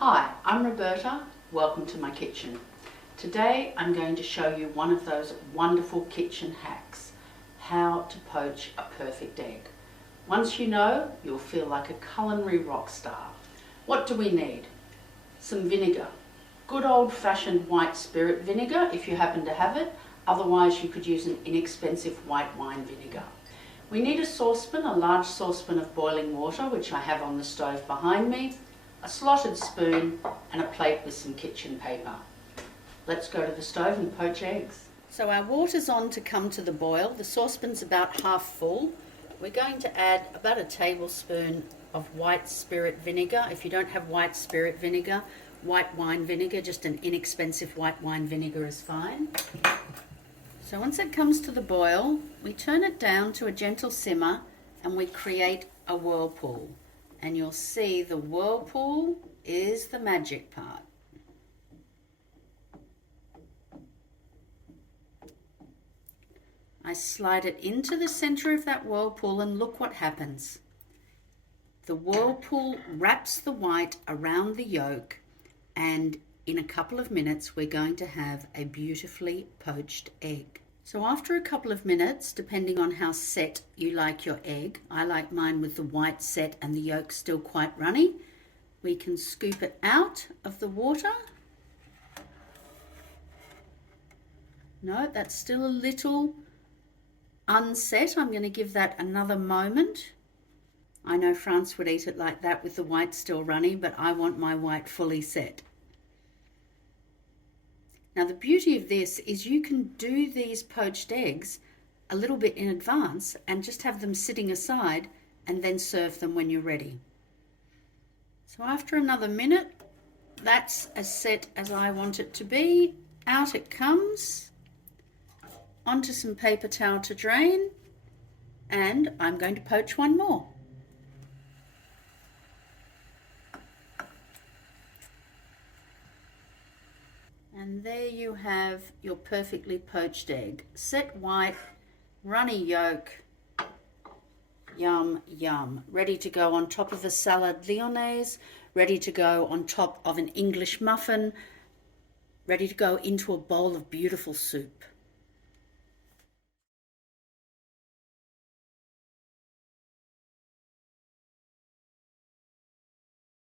Hi, I'm Roberta. Welcome to my kitchen. Today I'm going to show you one of those wonderful kitchen hacks, how to poach a perfect egg. Once you know, you'll feel like a culinary rock star. What do we need? Some vinegar. Good old-fashioned white spirit vinegar if you happen to have it. Otherwise you could use an inexpensive white wine vinegar. We need a saucepan, a large saucepan of boiling water, which I have on the stove behind me, a slotted spoon and a plate with some kitchen paper. Let's go to the stove and poach eggs. So our water's on to come to the boil. The saucepan's about half full. We're going to add about a tablespoon of white spirit vinegar. If you don't have white spirit vinegar, white wine vinegar, just an inexpensive white wine vinegar is fine. So once it comes to the boil, we turn it down to a gentle simmer and we create a whirlpool. And you'll see the whirlpool is the magic part. I slide it into the center of that whirlpool and look what happens. The whirlpool wraps the white around the yolk, and in a couple of minutes we're going to have a beautifully poached egg. So after a couple of minutes, depending on how set you like your egg, I like mine with the white set and the yolk still quite runny, we can scoop it out of the water. No, that's still a little unset. I'm going to give that another moment. I know France would eat it like that with the white still runny, but I want my white fully set. Now the beauty of this is you can do these poached eggs a little bit in advance and just have them sitting aside and then serve them when you're ready. So after another minute, that's as set as I want it to be. Out it comes, onto some paper towel to drain, and I'm going to poach one more. And there you have your perfectly poached egg. Set white, runny yolk, yum, yum. Ready to go on top of a salad lyonnaise, ready to go on top of an English muffin, ready to go into a bowl of beautiful soup.